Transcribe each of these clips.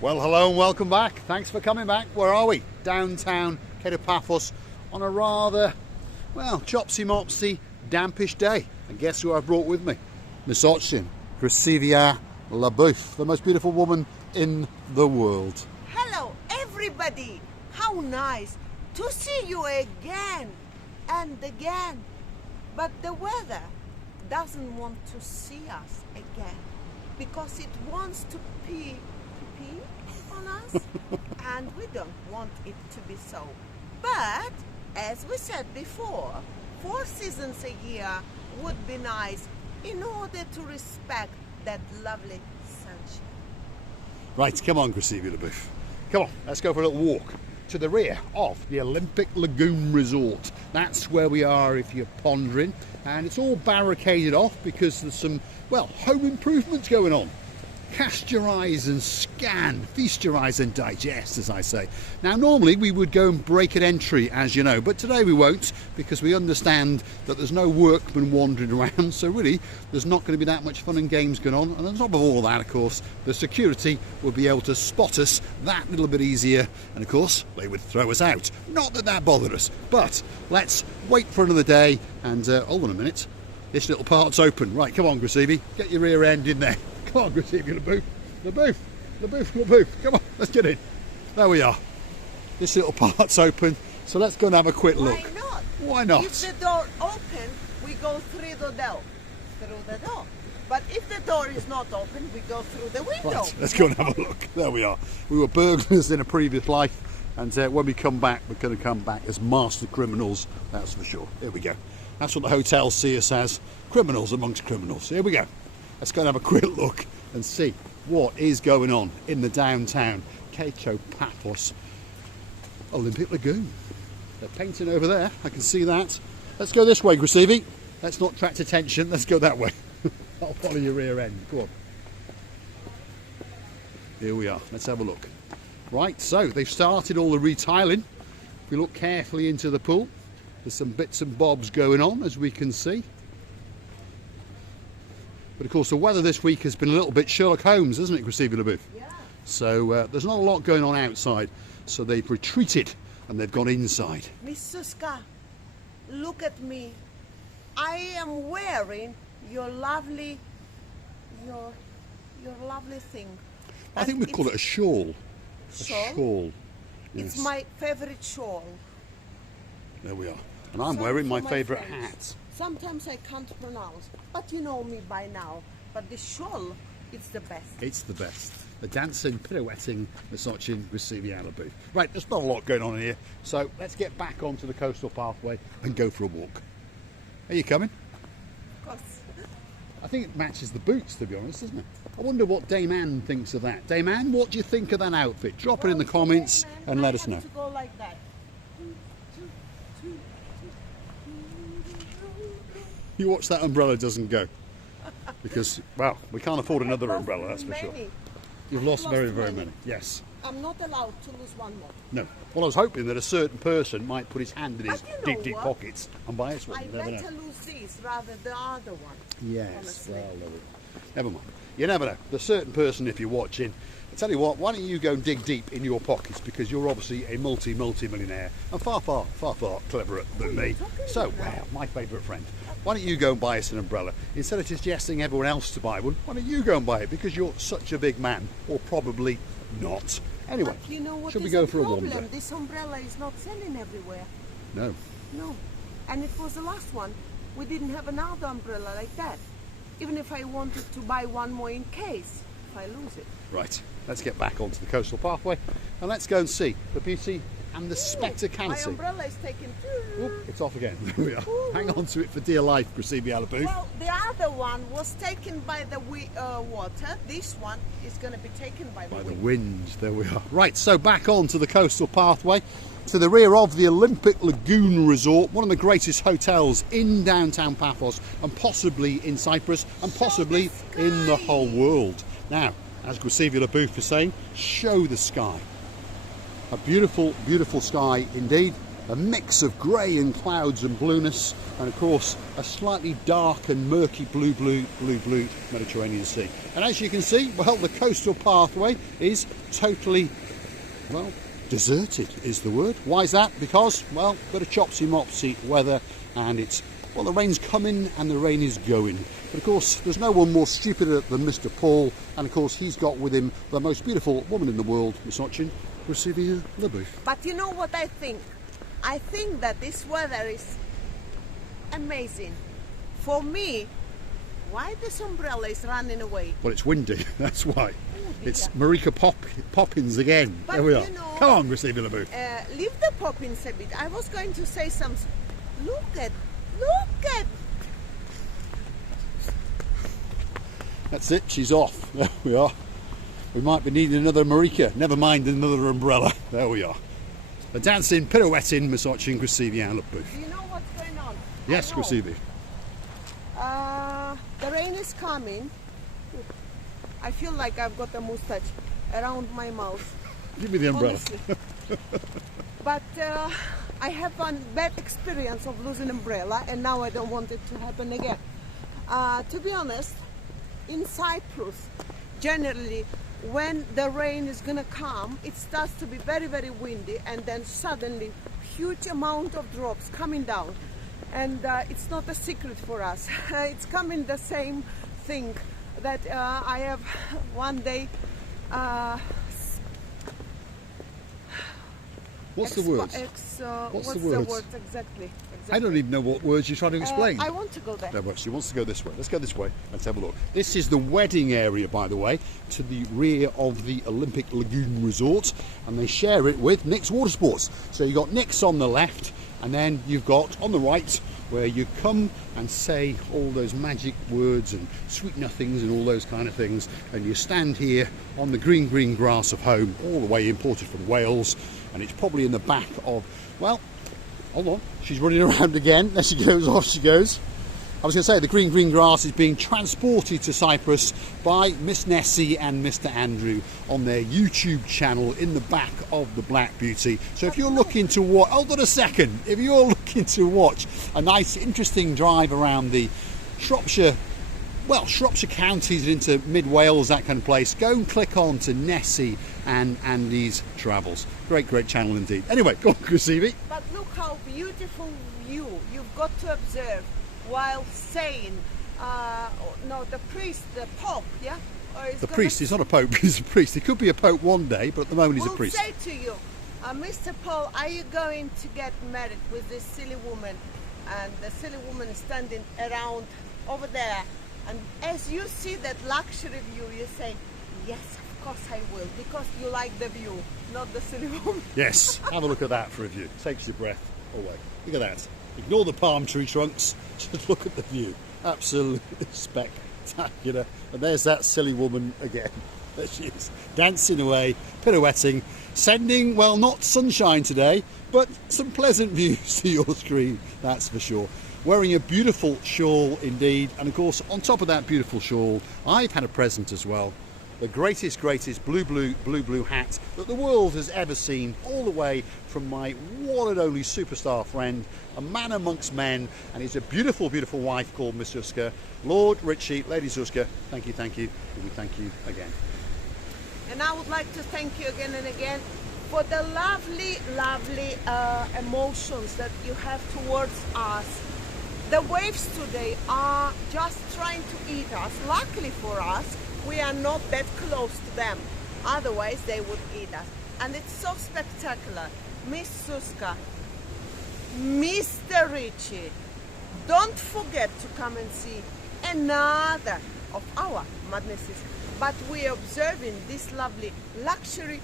Well, hello and welcome back. Thanks for coming back. Where are we? Downtown Paphos on a rather, well, chopsy-mopsy, dampish day. And guess who I've brought with me? Misochin, Gracivia Labouf, the most beautiful woman in the world. Hello, everybody. How nice to see you again and again. But the weather doesn't want to see us again because it wants to pee on us and we don't want it to be so. But as we said before, 4 seasons a year would be nice in order to respect that lovely sunshine. Right, come on, Gracivia Labouf. Come on, let's go for a little walk to the rear of the Olympic Lagoon Resort. That's where we are if you're pondering. And it's all barricaded off because there's some, well, home improvements going on. Cast your eyes and scan, feast your eyes and digest, as I say. Now, normally we would go and break an entry, as you know, but today we won't because we understand that there's no workmen wandering around, so really there's not going to be that much fun and games going on. And on top of all that, of course, the security will be able to spot us that little bit easier, and of course they would throw us out. Not that that bothered us, but let's wait for another day. And hold on a minute, this little part's open. Right, come on, Gracivia, get your rear end in there. Come on, Gracivia Labouf, come on, let's get in. There we are. This little part's open, so let's go and have a quick look. Why not? Why not? If the door open, we go through the door. But if the door is not open, we go through the window. Right, let's go and have a look. There we are. We were burglars in a previous life, and when we come back, we're going to come back as master criminals, that's for sure. Here we go. That's what the hotels see us as, criminals amongst criminals. Here we go. Let's go and have a quick look and see what is going on in the downtown Paphos Olympic Lagoon. They're painting over there, I can see that. Let's go this way, Gracivia. Let's not attract attention, let's go that way. I'll follow your rear end, go on. Here we are, let's have a look. Right, so they've started all the retiling. If we look carefully into the pool, there's some bits and bobs going on, as we can see. But of course the weather this week has been a little bit Sherlock Holmes, hasn't it, Gracivia Labouf? Yeah. So there's not a lot going on outside, so they've retreated and they've gone inside. Miss Suska, look at me. I am wearing your lovely thing. I think we call it a shawl. Shawl? A shawl. It's Yes. my favorite shawl. There we are. And I'm So wearing my for favourite friends. hat. Sometimes I can't pronounce, but you know me by now. But the shawl, it's the best. It's the best. The dancing, pirouetting, Misochin, Gracivia Labouf. Right, there's not a lot going on here, so let's get back onto the coastal pathway and go for a walk. Are you coming? Of course. I think it matches the boots, to be honest, doesn't it? I wonder what Dame Anne thinks of that. Dame Anne, what do you think of that outfit? Drop it in the comments and let us know. To go like that. You watch that umbrella doesn't go. Because, well, we can't afford another umbrella, that's for sure. Many. You've lost very, lost very many. many. Yes. I'm not allowed to lose one more. No. Well, I was hoping that a certain person might put his hand in his But you know deep what? pockets and buy us one. I You never better know. lose these rather than the other one. Yes. honestly. Well, never mind. You never know. There's a certain person, if you're watching, I tell you what, why don't you go and dig deep in your pockets, because you're obviously a multi-millionaire and far cleverer than me. So, well, my favourite friend. Why don't you go and buy us an umbrella? Instead of suggesting everyone else to buy one, why don't you go and buy it? Because you're such a big man. Or probably not. Anyway, But you know what should we is go the for a problem? wander? This umbrella is not selling everywhere. No. No. And it was the last one. We didn't have another umbrella like that. Even if I wanted to buy one more in case if I lose it. Right, let's get back onto the coastal pathway and let's go and see the beauty and the My spectacality. umbrella is taken too. Oop, it's off again. There we are. Hang on to it for dear life, Gracivia Labouf. Well, the other one was taken by the water. This one is going to be taken by the By the wind. wind, there we are. Right, so back onto the coastal pathway to the rear of the Olympic Lagoon Resort, one of the greatest hotels in downtown Paphos and possibly in Cyprus and possibly in the whole world. Now, as Gracivia Labouf is saying, show the sky. A beautiful, beautiful sky indeed. a mix of grey and clouds and blueness, and of course a slightly dark and murky blue Mediterranean Sea. And as you can see, well, the coastal pathway is totally, well, deserted is the word. Why is that? Because, well, got a chopsy mopsy weather, and it's, well, the rain's coming and the rain is going. But of course, there's no one more stupid than Mr. Paul, and of course he's got with him the most beautiful woman in the world, Miss Ochin, Cressida LeBoeuf. But you know what I think? I think that this weather is amazing. For me, why this umbrella is running away? Well, it's windy, that's why. Oh, It's Marika Poppins again. But There we are. you know, Come on, Cressida LeBoeuf. Leave the Poppins a bit. I was going to say something. Look at. That's it, she's off. There we are. We might be needing another Marika, never mind another umbrella. There we are. A dancing, pirouetting, Miss Ochin, Cressida LeBoeuf. Do you know what's going on? Yes, I know. Cressida. The rain is coming. I feel like I've got a moustache around my mouth. Give me the umbrella. Honestly. But I have a bad experience of losing umbrella, and now I don't want it to happen again. To be honest, in Cyprus, generally, when the rain is gonna come, it starts to be very, very windy, and then suddenly, huge amount of drops coming down. And it's not a secret for us. It's coming the same thing that I have one day. What's the word? What's the the words? words exactly? I don't even know what words you're trying to explain. I want to go there. No, but she wants to go this way. Let's go this way. Let's have a look. This is the wedding area, by the way, to the rear of the Olympic Lagoon Resort, and they share it with Nick's Water Sports. So you've got Nick's on the left, and then you've got on the right where you come and say all those magic words and sweet nothings and all those kind of things, and you stand here on the green grass of home, all the way imported from Wales, and it's probably in the back of, well, hold on, she's running around again. There she goes, off she goes. I was going to say the green grass is being transported to Cyprus by Miss Nessie and Mr. Andrew on their YouTube channel in the back of the Black Beauty. So if you're looking to watch, hold on a second, if you're looking to watch a nice interesting drive around the Shropshire counties into mid Wales, that kind of place, go and click on to Nessie and Andy's Travels. Great channel indeed. Anyway, go on, Cressida. But look how beautiful view you've got to observe while saying, no, the priest, the Pope, yeah? The priest, he's not a pope, he's a priest. He could be a pope one day, but at the moment he's a priest. Say to you, Mr. Paul, are you going to get married with this silly woman? And the silly woman is standing around over there. And as you see that luxury view, you say, yes, of course I will, because you like the view, not the silly woman. Yes, have a look at that for a view. Takes your breath away. Look at that. Ignore the palm tree trunks, just look at the view. Absolutely spectacular. And there's that silly woman again. There she is, dancing away, pirouetting, sending, well, not sunshine today, but some pleasant views to your screen, that's for sure. Wearing a beautiful shawl indeed, and of course on top of that beautiful shawl I've had a present as well. The greatest blue hat that the world has ever seen, all the way from my one and only superstar friend, a man amongst men, and he's a beautiful wife called Miss Uska. Lord Richie, Lady Uska, thank you, and we thank you again. And I would like to thank you again and again for the lovely emotions that you have towards us. The waves today are just trying to eat us. Luckily for us, we are not that close to them. Otherwise, they would eat us. And it's so spectacular. Miss Suska, Mr. Richie, don't forget to come and see another of our madnesses. But we are observing these lovely luxury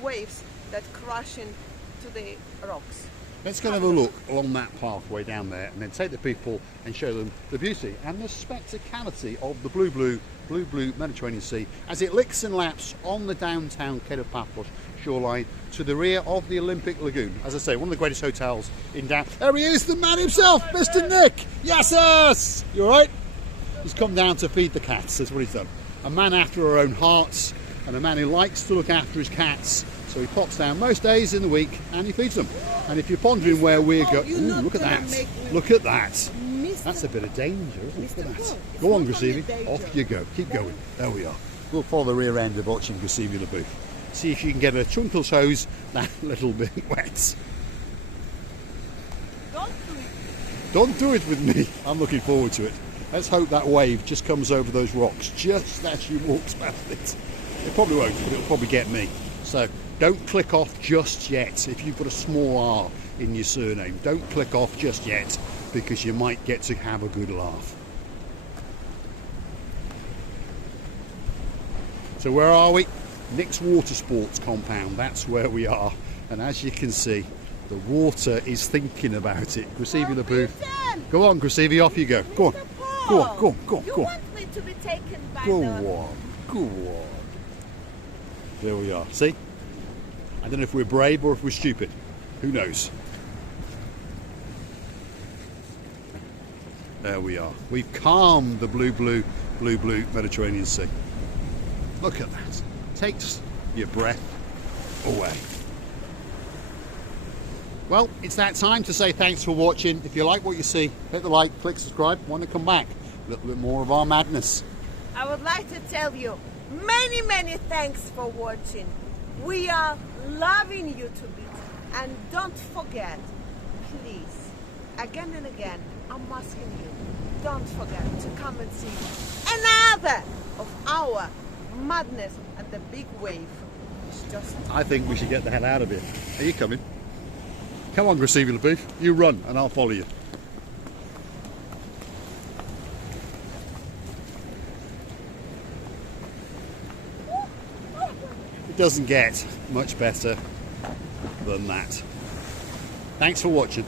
waves that crash into the rocks. Let's go and have a look along that pathway down there, and then take the people and show them the beauty and the spectacality of the blue Mediterranean Sea as it licks and laps on the downtown Cape of Paphos shoreline to the rear of the Olympic Lagoon. As I say, one of the greatest hotels in down. There he is, the man himself, Mr. Nick. Yes, you all right? He's come down to feed the cats. That's what he's done. A man after our own hearts, and a man who likes to look after his cats So he pops down most days in the week and he feeds them. And if you're pondering where we're going, look at that! Look at that! That's a bit of danger, isn't it? Look at that. Go on, Gracevy. Off you go. Keep going. There we are. We'll follow the rear end of watching Gracevy LaBouffe. See if you can get a chunkle hose that little bit wet. Don't do it. Don't do it with me. I'm looking forward to it. Let's hope that wave just comes over those rocks just as she walks past it. It probably won't, but it'll probably get me. So don't click off just yet. If you've got a small R in your surname, don't click off just yet, because you might get to have a good laugh. So where are we? Nick's Water Sports compound. That's where we are. And as you can see, the water is thinking about it. Gracevy LaBouffe. Go on, Gracevy, off you go. Go on. Go on, go on, go on, You go on. want me to be taken by Go the... on, go on. There we are. See? I don't know if we're brave or if we're stupid. Who knows? There we are. We've calmed the blue Mediterranean Sea. Look at that. Takes your breath away. Well, it's that time to say thanks for watching. If you like what you see, hit the like, click subscribe. Want to come back? A little bit more of our madness. I would like to tell you many thanks for watching. We are loving you to bits. And don't forget, please, again and again, I'm asking you, don't forget to come and see another of our madness at the big wave. It's just... I think we should get the hell out of here. Are you coming? Come on, Gracevy LaBouffe. You run and I'll follow you. It doesn't get much better than that. Thanks for watching.